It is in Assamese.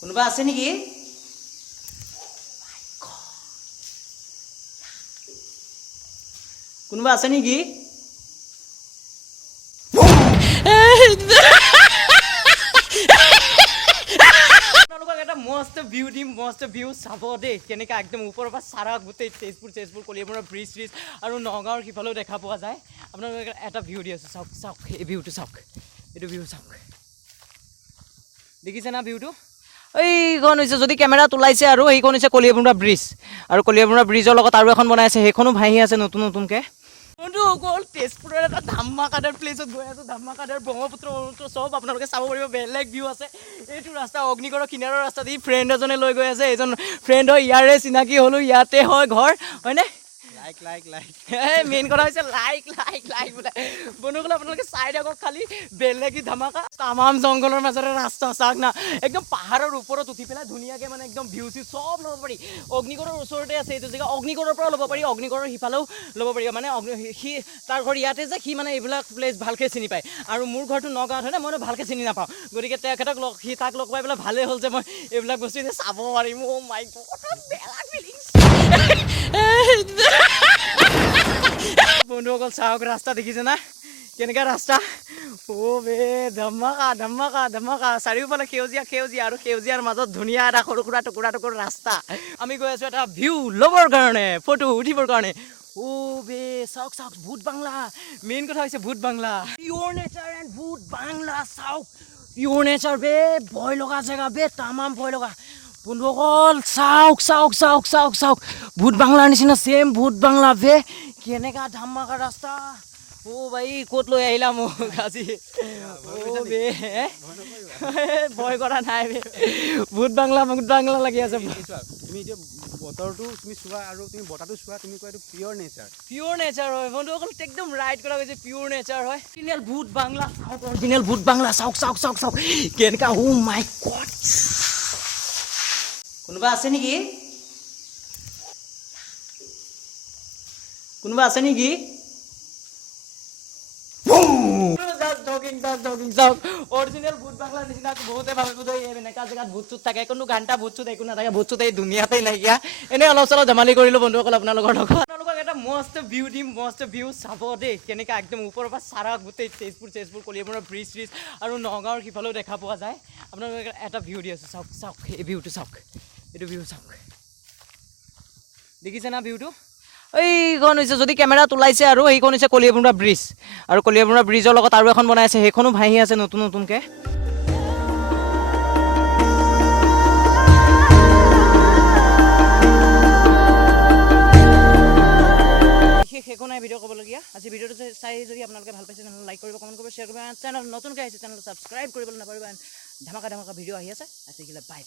কোনোবা আছে নেকি? কোনোবা আছে নেকি? মস্ত ভিউ দিম, মস্ত ভিউ চাব দেই কেনেকৈ একদম ওপৰৰ পৰা চাৰা গোটেই তেজপুৰ কলিয়াবৰৰ ব্ৰিজ আৰু নগাঁৱৰ সিফালেও দেখা পোৱা যায়। আপোনালোকে এটা ভিউ দি আছোঁ, চাওক চাওক এই ভিউটো চাওক, এইটো ভিউ চাওক, দেখিছে না ভিউটো? এইখন হৈছে যদি কেমেৰাত ওলাইছে আৰু সেইখন হৈছে কলিয়াবৰৰ ব্ৰিজ আৰু কলিয়াবৰৰ ব্ৰিজৰ লগত আৰু এখন বনাই আছে, সেইখনো ভাঙি আছে নতুনকৈ। গ'ল তেজপুৰৰ এটা ধামাকাদাৰ প্লেচত গৈ আছোঁ, ধামাকাদাৰ ব্ৰহ্মপুত্ৰ চব আপোনালোকে চাব পাৰিব, বেলেগ ভিউ আছে। এইটো ৰাস্তা অগ্নিগড়ৰ কিনাৰৰ ৰাস্তা দি ফ্ৰেণ্ড এজনে লৈ গৈ আছে, এজন ফ্ৰেণ্ড হয়, ইয়াৰে চিনাকি হ'লোঁ, ইয়াতে হয় ঘৰ, হয়নে? মেইন কথা হৈছে লাইক বোলে বন্ধুসকল, আপোনালোকে চাই থাকক খালি, বেলেগি ধামাকা। তামাম জংঘলৰ মাজেৰে ৰাস্তা চাওক না, একদম পাহাৰৰ ওপৰত উঠি পেলাই ধুনীয়াকৈ মানে একদম ভিউ চিউ চব ল'ব পাৰি। অগ্নিগড়ৰ ওচৰতে আছে এইটো জেগা, অগ্নিগড়ৰ পৰা ল'ব পাৰি, অগ্নিগড়ৰ সিফালেও ল'ব পাৰি। মানে সি তাৰ ঘৰ ইয়াতে যে, সি মানে এইবিলাক প্লেচ ভালকৈ চিনি পায় আৰু মোৰ ঘৰটো নগাঁৱত হয় নে, মই ভালকৈ চিনি নাপাওঁ, গতিকে তেখেতক তাক লগ পাই পেলাই ভালেই হ'ল যে মই এইবিলাক বস্তু এতিয়া চাব পাৰিম। অ' মাই গড, বেয়া ফিলিংছ। বন্ধুসকল চাওক ৰাস্তা দেখিছে না কেনেকুৱা ৰাস্তা? অ' বে ধামাকা চাৰিওফালে সেউজীয়া আৰু সেউজীয়াৰ মাজত ধুনীয়া এটা সৰু সুৰা টুকুৰা ৰাস্তা। আমি গৈ আছোঁ এটা ভিউ ল'বৰ কাৰণে, ফটো উঠিবৰ কাৰণে। অ' বে চাওক ভূত বাংলা, মেইন কথা হৈছে ভূত বাংলা, পিয়ৰ নেচাৰ এণ্ড ভূত বাংলা। চাওক পিয়ৰ নেচাৰ বে, ভয় লগা জেগা বে, তামাম ভয় লগা। বন্ধুসকল চাওক ভূত বাংলাৰ নিচিনা ছেম ভূত বাংলা বে, কেনেকা ধামাকা ৰাস্তা। অ' ভাই ক'ত লৈ আহিলা মোক আজি? অ' বে ভয় কৰা নাই বে, ভূত বাংলা লাগি আছে। তুমি এতিয়া বতৰটো তুমি চোৱা আৰু তুমি বতাহটো চোৱা, তুমি কোৱা এইটো পিয়ৰ নেচাৰ হয় বন্ধুসকল, একদম ৰাইট কথা কৈছে, পিয়ৰ নেচাৰ হয়। অৰিজিনেল ভূত বাংলা চাওক কেনেকা। অ' মাই গড, কোনোবা আছে নেকি? অৰিজিনেল ভূত বাংলাৰ নিচিনা বহুতে ভাবে এনেকা জেগাত ভূত চুত থাকে, কোনো ঘণ্টা ভূত চুত একো নাথাকে, ভূত চুত এই দুনিয়াতে নাইকিয়া। এনেই অলপ চলপ ধেমালি কৰিলোঁ বন্ধুসকল আপোনালোকৰ লগত। আপোনালোকক এটা মস্ত ভিউ দিম, মস্ত ভিউ চাব দেই কেনেকৈ একদম ওপৰৰ পৰা চাৰা গোটেই তেজপুৰ কলিয়াবৰৰ ব্ৰিজ আৰু নগাঁৱৰ সিফালেও দেখা পোৱা যায়। আপোনালোকে এটা ভিউ দি আছোঁ, চাওক এই ভিউটো চাওক, এইটো ভিউ চাওক, দেখিছে না ভিউটো? এইখন হৈছে যদি কেমেৰাত ওলাইছে আৰু সেইখন হৈছে কলিয়াবৰৰ ব্ৰিজ আৰু কলিয়াবৰৰ ব্ৰিজৰ লগত আৰু এখন বনাই আছে, সেইখনো ভাঙি আছে নতুনকৈ। শেষো নাই ভিডিঅ' ক'বলগীয়া। আজি ভিডিঅ'টো চাই যদি আপোনালোকে ভাল পাইছে তেনেহ'লে লাইক কৰিব, কমেণ্ট কৰিব, শ্বেয়াৰ কৰিব, চেনেল নতুনকৈ আহিছে চেনেলটো ছাবস্ক্ৰাইব কৰিবলৈ নাপাহৰিব। ধামাকা ভিডিঅ' আহি আছে, আজিকালি বাই।